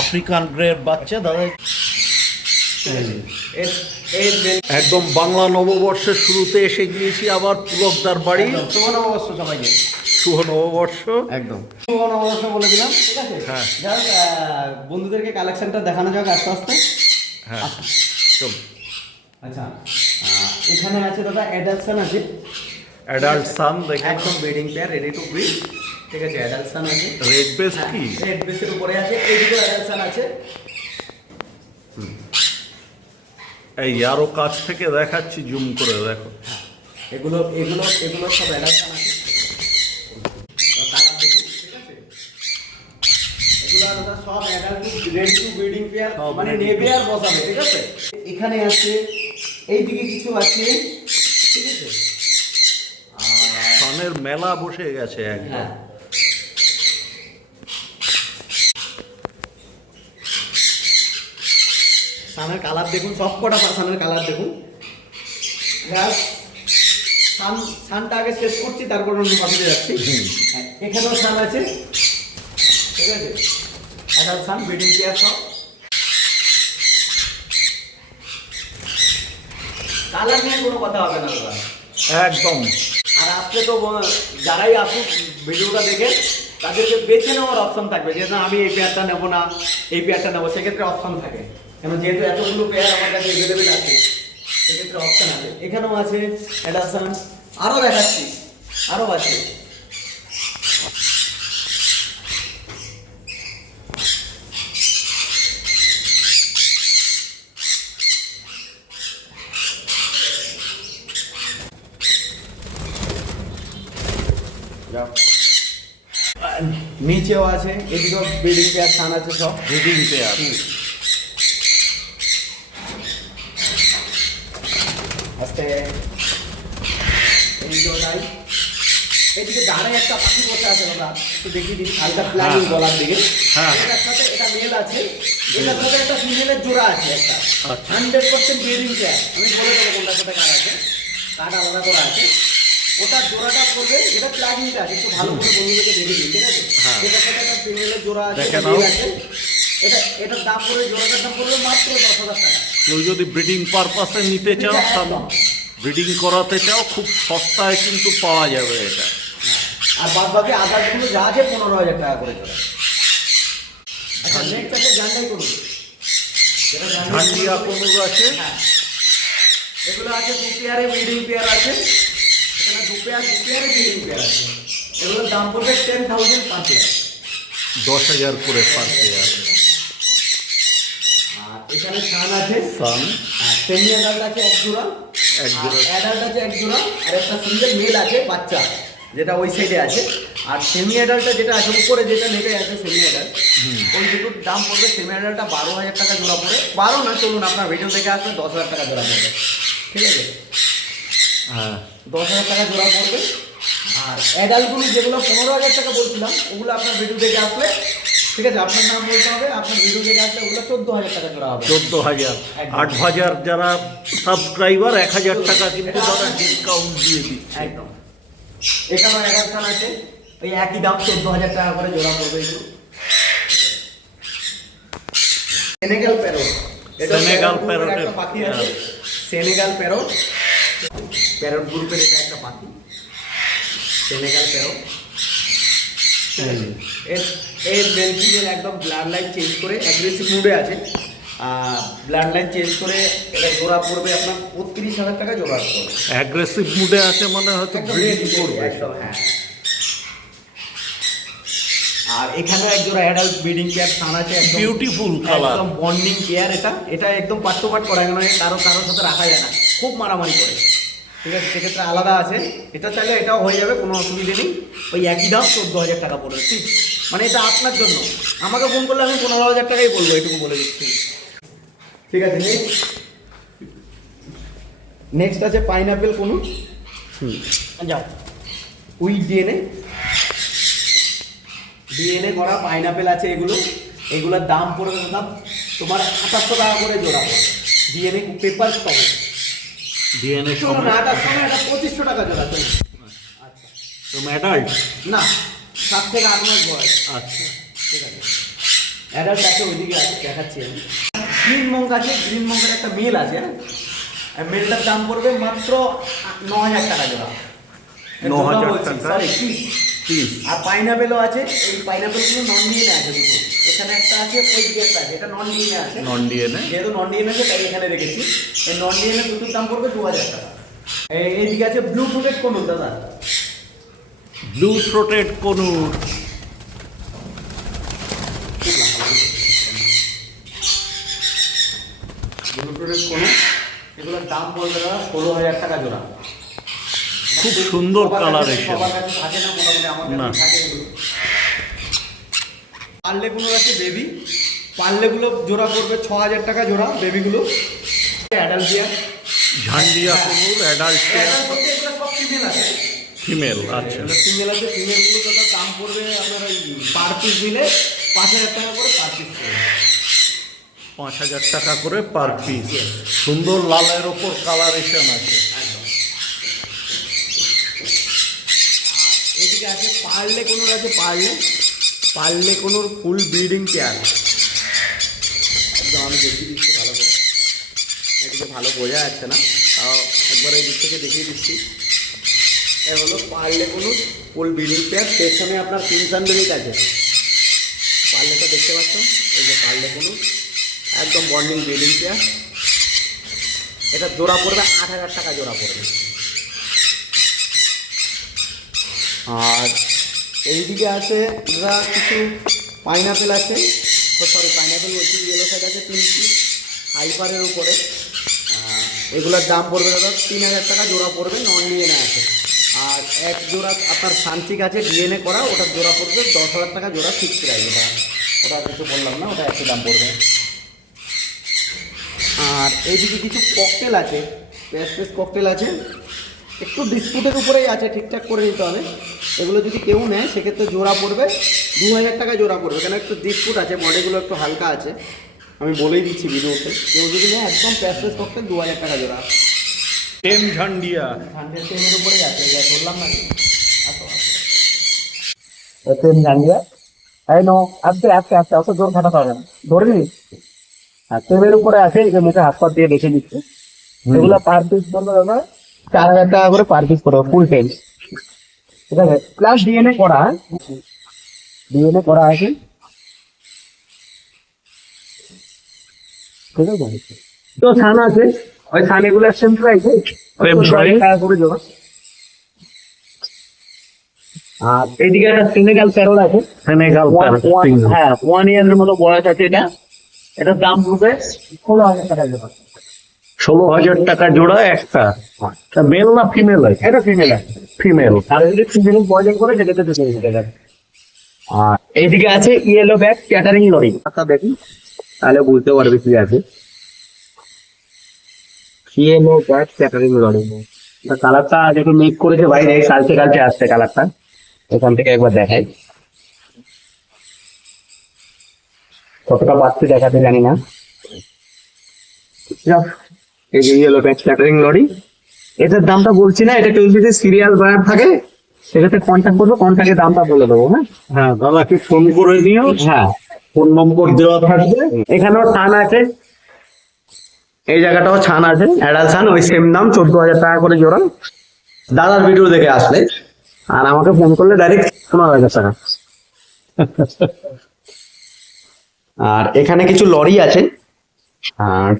African গ্রের বাচ্চা দাদা একদম বাংলা নববর্ষের শুরুতে এসে গিয়েছি আবার পুলকদার বাড়ি। শুভ নববর্ষ সবাইকে, শুভ নববর্ষ। একদম শুভ নববর্ষ বলে দিলাম, ঠিক আছে। হ্যাঁ, যাক বন্ধুদেরকে কালেকশনটা দেখানো যাক আস্তে আস্তে। হ্যাঁ চল। আচ্ছা, এখানে আছে দাদা অ্যাডালসান আছে, অ্যাডাল্ট সান দেখে একদম breeding pair ready to breed, ঠিক আছে। অ্যাডালসান আছে, রেড বেস কি রেড বেসের উপরে আছে, এই দুটো অ্যাডালসান আছে। এই আরো কাছ থেকে দেখাচ্ছি, জুম করে দেখো। এগুলো এগুলো এগুলো সব অ্যাডালসান আছে, কালার দেখুন, ঠিক আছে। এগুলো দাদা সব adult ready to breeding pair, মানে নেবে আর বসাবে, ঠিক আছে। এখানে আছে, এইদিকে কিছু আছে, ঠিক আছে। সানের মেলা বসে গেছে একদম। হ্যাঁ, সানের কালার দেখুন, সব কটা সানের কালার দেখুন। সানটা আগে শেষ করছি, তারপর অন্য পাখিতে যাচ্ছি। এখানেও সান আছে, ঠিক আছে। একটা সান ব্রিডিং পেয়ার সব কালার নিয়ে কোনো কথা হবে না দাদা, একদম। আর আজকে তো যারাই আসুক ভিডিওটা দেখে তাদেরকে বেছে নেওয়ার অপশন থাকবে, যে না আমি এই পেয়ারটা নেবো না, এই পেয়ারটা নেবো, সেক্ষেত্রে অপশন থাকে। কেন যেহেতু এতগুলো পেয়ার আমার কাছে অ্যাভেলেবেল আছে, সেক্ষেত্রে অপশন আছে। এখানেও আছে অ্যাডালসান, আরও দেখাচ্ছি, আরও আছে। নিচেও আছে, এদিকেও ব্রিডিং পেয়ার সান আছে, সব ব্রিডিং পেয়ার। আস্তে এইদিকেও তাই। এদিকে দাঁড়ায় একটা পাখি বসে আছে দাদা, একটু দেখিয়ে দিন, হালকা প্ল্যানিং গলার দিকে। হ্যাঁ, এটার সাথে এটা মেল আছে, এটার সাথে একটা ফিমেলের জোড়া আছে, একটা আচ্ছা। 100% ব্রিডিং পেয়ার। আমি বলে দেবো কোনটার সাথে কার আছে, কার আলাদা করা আছে। ওটার জোড়াটা পড়বে, যেটা প্লাগিংটা আছে, একটু ভালো করে বন্ধুদেরকে দেখে দিন, ঠিক আছে। হ্যাঁ। এটার সাথে একটা ফিমেলের জোড়া আছে, দেখে এটা নাও। male আছে। এটার দাম পড়বে, জোড়াটার দাম পড়বে মাত্র 10,000 টাকা। কেউ যদি ব্রিডিং পারপাসে নিতে চাও, ব্রিডিং করাতে চাও, খুব সস্তায় কিন্তু পাওয়া যাবে এটা। আর বাদ বাকি আদার্সগুলো যা আছে 15,000 টাকা করে চলে। আচ্ছা, নেক্সট আছে জান্ডাই করুন, ঝান্ডিয়া কোনুর আছে। হ্যাঁ, এগুলো আছে 2 পেয়ারে ব্রিডিং পেয়ার আছে, এখানে 2 পেয়ারে ব্রিডিং পেয়ার আছে। এগুলোর দাম পড়বে 10,000 পার পেয়ার, 10,000 করে পার পেয়ার। আর এখানে সান আছে, সান সেমি অ্যাডাল্ট আছে এক জোড়া, এক জোড়া। অ্যাডাল্ট আছে এক জোড়া, আর একটা সিঙ্গেল মেল আছে বাচ্চা, যেটা ওই সাইডে আছে। আর সেমি অ্যাডাল্টটা যেটা আছে উপরে, যেটা নেটে আছে সেমি অ্যাডাল্ট, ওই দুটোর দাম পড়বে, সেমি অ্যাডাল্টটা 12,000 টাকা জোড়া পড়ে। 12 না, চলুন আপনার ভিডিও দেখে আসলে 10,000 টাকা জোড়া পড়বে, ঠিক আছে। হ্যাঁ, 10,000 টাকা জোড়া পড়বে। আর অ্যাডাল্টগুলো যেগুলো 15,000 টাকা বলছিলাম, ওগুলো আপনার ভিডিও দেখে আসলে, ঠিক আছে, আপনার নাম বলতে হবে, আপনার ভিডিও দেখে আসলে ওগুলো 14,000 টাকা জোড়া হবে। 14,000। 8,000 যারা সাবস্ক্রাইবার, 1,000 টাকা কিন্তু তারা ডিসকাউন্ট দিয়ে দিচ্ছে। একদম। এখানেও অ্যাডালসান আছে, ওই একই দাম 14,000 টাকা করে জোড়া পড়বে। এগুলো সেনেগাল প্যারট, সেনেগাল প্যারটের একটা পাখি আছে, সেনেগাল প্যারট, প্যারট গ্রুপের এটা একটা পাখি, সেনেগাল প্যারট। এর মেল ফিমেল একদম ব্লাড লাইন চেঞ্জ করে অ্যাগ্রেসিভ মুডে আছে। ব্লাড লাইন চেঞ্জ করে এটা জোড়া পড়বে আপনার 32,000 টাকা জোড়া পড়বে। অ্যাগ্রেসিভ মুডে আছে মানে হয়তো একদম ব্রিডিং ready, করবে। একদম, হ্যাঁ। আর এখানেও এক জোড়া অ্যাডাল্ট ব্রিডিং পেয়ার সান আছে, একদম বিউটিফুল কালার, একদম বন্ডিং পেয়ার। এটা একদম পাট টু পাট করা, মানে কারোর সাথে রাখা যায় না, খুব মারামারি করে, ঠিক আছে। সেক্ষেত্রে আলাদা আছে, এটা চাইলে এটাও হয়ে যাবে, কোনো অসুবিধে নেই। ওই একই দাম 14,000 টাকা পড়বে, ঠিক। মানে এটা আপনার জন্য, আমাকে ফোন করলে আমি 15,000 টাকাই বলবো, এটুকু বলে দিচ্ছি, ঠিক আছে। নেক্সট আছে পাইনাপেল কোনো, যাও উইথ ডিএনএ করা পাইনাপেল আছে। এগুলোর দাম পড়বে দাম তোমার 2800 টাকা করে জোড়া পড়বে, ডিএনএ পেপার সহ। ডিএনএ চলো না, 2800 না, এটা 2500 টাকা জোড়া চলবে। আচ্ছা, অ্যাডাল্ট না 7 থেকে 8 মাস বয়স। আচ্ছা, ঠিক আছে, অ্যাডাল্ট আছে ওইদিকে আছে, দেখাচ্ছি আমি। গ্রিন মঙ্ক আছে, গ্রিন মঙ্কের একটা মেল আছে, হ্যাঁ, মেলটার দাম পড়বে মাত্র 9,000 টাকা জোড়া। 9,000 টাকা? Sorry, piece. আর পাইনাপেলও আছে, এই পাইনাপেলগুলো নন ডিএনএ আছে দুটো, এখানে একটা আছে, ওই দিকে একটা আছে, এটা নন ডিএনএ আছে। Non DNA. যেহেতু নন ডিএনএ আছে তাই এখানে রেখেছি। এই নন ডিএনএ দুটোর দাম পড়বে 2,000 টাকা। এইদিকে আছে ব্লু টুটেড কোনুর দাদা, ব্লু থ্রোটেড কনুর। ব্লু টুটেড কোনু, এগুলোর দাম পড়বে দাদা 16,000 টাকা জোড়া। খুব সুন্দর সবার কালার কাছে- এসে। সবার কাছে থাকে না, মোটামুটি আমার না। কাছে থাকে এগুলো। পার্লেগুলো আছে বেবি, পার্লেগুলো জোড়া পড়বে 6,000 টাকা জোড়া বেবিগুলো। অ্যাডাল্ট বিয়ার, ঝান্ডিয়া কনুর, অ্যাডাল্ট অ্যাডাল্ট বলতে এগুলো সব ফিমেল আছে। ফিমেল। আচ্ছা, ফিমেল আছে, ফিমেলগুলো দাদা দাম পড়বে আপনার ওই পার পিস দিলে 5,000 টাকা করে পার পিস পড়বে। 5,000 টাকা করে পার পিস। সুন্দর লালের ওপর কালারেশন আছে। একদম। আর এদিকে আছে পার্লে কোনোর আছে, পার্লে কোনোর ফুল ব্রিডিং পেয়ার। একদম আমি দেখিয়ে দিচ্ছি ভালো করে, এদিকে ভালো বোঝা যাচ্ছে না, তাও একবার এই দিক থেকে দেখিয়ে দিচ্ছি। এ হলো পার্লে কোনোর ফুল ব্রিডিং পেয়ার, পেছনে আপনার পিনসান বেরিক আছে। পার্লেটা দেখতে পাচ্ছ, এই যে পার্লে কোনোর একদম বন্ডিং ব্রিডিং পেয়ার। এটা জোড়া পড়বে 8,000 টাকা জোড়া পড়বে। আর এইদিকে আছে এরা কিছু পাইনাপেল আছে, সরি পাইনাপেল বলছি, ইয়েলো সাইড আছে 3 পিস হাইপারের উপরে। এগুলোর দাম পড়বে দাদা 3,000 টাকা জোড়া পড়বে, নন ডিএনএ আছে। আর এক জোড়া আপনার সানচিক আছে ডিএনএ করা, ওটার জোড়া পড়বে 10,000 টাকা জোড়া, ফিক্স প্রাইস। ওটা কিছু বললাম না, ওটা একই দাম পড়বে। আর এইদিকে কিছু ককটেল আছে, স্পেস ককটেল আছে, একটু ডিসপুটের উপরেই আছে, ঠিকঠাক করে নিতে হবে। এগুলো যদি কেউ নেয় সেক্ষেত্রে জোড়া পড়বে 2,000 টাকা জোড়া পড়বে, কেন একটু ডিসপুট আছে, বডিগুলো একটু হালকা আছে, আমি বলেই দিচ্ছি ভিডিওতে। কেউ যদি নেয় একদম স্পেস ককটেল 2,000 টাকা জোড়া। টেম ঝান্ডিয়া। 110 উপরেই আছে, যা বললাম না, আসো আসো। তেল জানিয়ে এই নো আস্তে আস্তে আস্তে অত জোর খাটা পাবে না, ধরে নি। আর তেলের উপরে আছে, এই যে মুখে হাত পা দিয়ে দেখে দিচ্ছে, এগুলো পার পিস পড়বে দাদা 4,000 টাকা করে পার পিস পড়বে, ফুল টেল। ঠিক আছে, প্লাস ডিএনএ করা, ডিএনএ করা আছে। ঠিক আছে, তো ছান আছে, ওই ছানেগুলো সেম প্রাইস, টাকা করে দেবো। আর এইদিকে একটা সেনেগাল প্যারোল আছে, সেনেগাল প্যারট। হ্যাঁ 1 ইয়ারের মতো বয়স আছে এটা। এটার দাম পড়বে 16,000 টাকা জোড়া। 16,000 টাকা জোড়া একটা। মেল না ফিমেল আছে? এটা ফিমেল আছে, ফিমেল। আর যদি ফিমেল পয়জন করে সেটাতে 2,000 টাকা। আর এইদিকে আছে ইয়েলো ব্যাগ ক্যাটারিং লরি, আচ্ছা দেখুন তাহলে বুঝতে পারবে কি আছে। ইয়েলো ব্যাগ ক্যাটারিং লরি, কালারটা যেটা মেক করেছে বাইরে, কালকে কালকে আসছে কালারটা, এখান থেকে একবার দেখাই কতটা পাচ্ছি দেখাতে জানি না। যাক, এই যে ইয়েলো ব্যাগ ক্যাটারিং লরি, এটার দামটা বলছি না, এটা কেউ যদি সিরিয়াল বায়ার থাকে সেটাতে কন্ট্যাক্ট করবো, কন্ট্যাক্টের দামটা বলে দেবো। হ্যাঁ হ্যাঁ, দাদাকে ফোন করে নিও, হ্যাঁ, ফোন নম্বর দেওয়া থাকবে। এখানেও ছান আছে, এই জায়গাটাও ছান আছে, অ্যাডাল ছান, ওই সেম দাম 14,000 টাকা করে জোড়া, দাদার ভিডিও দেখে আসলে। আর আমাকে ফোন করলে ডাইরেক্ট 15,000 টাকা। আর এখানে কিছু লরি আছে, আর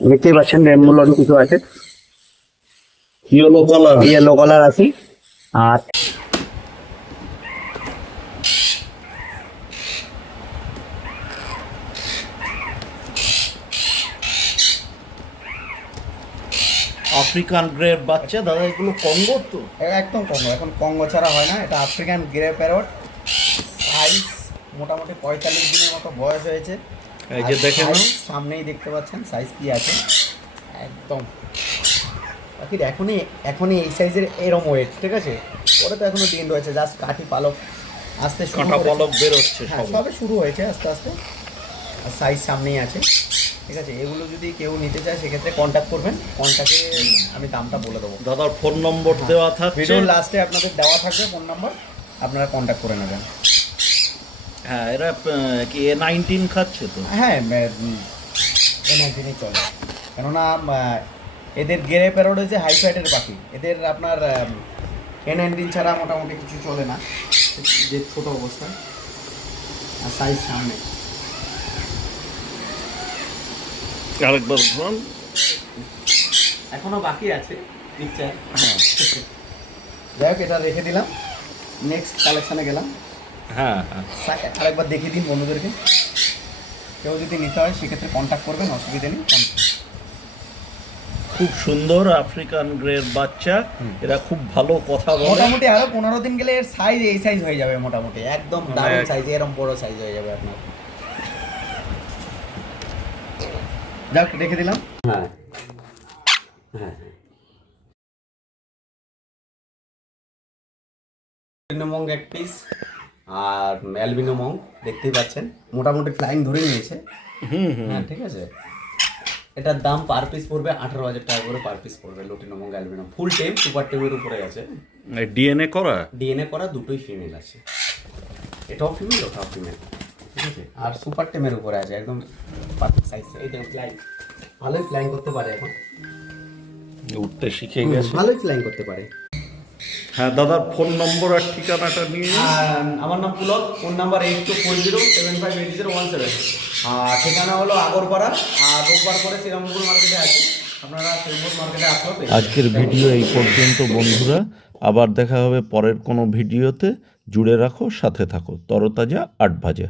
দেখতেই পাচ্ছেন রেমবো লরি কিছু আছে, ইয়েলো কালার। ইয়েলো কালার আছে। আর আফ্রিকান গ্রের বাচ্চা দাদা, এগুলো কঙ্গো তো? একদম কঙ্গো, এখন কঙ্গো ছাড়া হয় না। এটা আফ্রিকান গ্রে প্যারট, সাইজ মোটামুটি 45 দিনের মতো বয়স হয়েছে। এই যে আর দেখে নাও। size সামনেই দেখতে পাচ্ছেন সাইজ কি আছে, একদম বাকি এখনই এখনই এই সাইজের এরম ওয়েট, ঠিক আছে। ওটা তো এখনো দিন রয়েছে, জাস্ট কাঠি পালক আসতে শুরু কাঁটা করেছে। পালক বেরোচ্ছে হ্যাঁ, সব। সবে শুরু হয়েছে আস্তে আস্তে, আর সাইজ সামনেই আছে, ঠিক আছে। এগুলো যদি কেউ নিতে চায় সেক্ষেত্রে কন্ট্যাক্ট করবেন, কন্ট্যাক্টে আমি দামটা বলে দেবো। দাদার ফোন নম্বর দেওয়া থাকছে। ভিডিওর লাস্টে আপনাদের দেওয়া থাকবে ফোন নাম্বার, আপনারা কন্ট্যাক্ট করে নেবেন। হ্যাঁ, এরা কি A19 খাচ্ছে তো? হ্যাঁ, এনার্জিনই চলে, কেননা এদের গেরে প্যারোড হচ্ছে হাই ফ্যাটের পাখি, এদের আপনার A19 ছাড়া মোটামুটি কিছু চলে না, যে ছোটো অবস্থা আর সাইজ সামনে। আরেকবার ঘুরান। এখনো বাকি আছে পিকচার। হ্যাঁ যাই হোক, এটা রেখে দিলাম, নেক্সট কালেকশানে গেলাম। হ্যাঁ হ্যাঁ। আরেকবার দেখিয়ে দিন বন্ধুদেরকে, কেউ যদি নিতে হয় সেক্ষেত্রে কন্ট্যাক্ট করবেন, অসুবিধা নেই। খুব সুন্দর আফ্রিকান গ্রের বাচ্চা, এরা খুব ভালো কথা বলে। মোটামুটি আরো 15 দিন গেলে এর সাইজ এই সাইজ হয়ে যাবে, মোটামুটি একদম দারুণ সাইজ, এরকম বড় সাইজ হয়ে যাবে আপনার। যাক, রেখে দিলাম। হ্যাঁ হ্যাঁ, অ্যালবিনো এক পিস আর অ্যালবিনো মং দেখতেই পাচ্ছেন, মোটামুটি ফ্লাইং ধরে নিয়েছে। হ্যাঁ, ঠিক আছে। এটার দাম পার পিস পড়বে 18,000 টাকা করে পার পিস পড়বে। লুটিনো মং অ্যালবিনো ফুল টেম, সুপার টেমের উপরে আছে, ডিএনএ করা। ডিএনএ করা, দুটোই ফিমেল আছে, এটাও ফিমেল ওটাও ফিমেল, ঠিক আছে। আর সুপার টেমের উপরে আছে, একদম পারফেক্ট সাইজ। এই দেখুন ফ্লাইং, ভালোই ফ্লাইং করতে পারে, এখন উঠতে শিখে গেছে। ভালোই ফ্লাইং করতে পারে। হ্যাঁ, দাদার ফোন নম্বর আর ঠিকানাটা নিয়ে। আমার নাম পুলক, ফোন নাম্বার 8240758017, আর ঠিকানা হলো আগরপাড়া, আর রোববার করে শ্রীরামপুর মার্কেটে আছে, আপনারা শ্রীরামপুর মার্কেটে আসলে পেয়ে যাবেন। আজকের ভিডিও এই পর্যন্ত বন্ধুরা, আবার দেখা হবে পরের কোনো ভিডিওতে। জুড়ে রাখো, সাথে থাকো। তরতাজা 8 বাজে।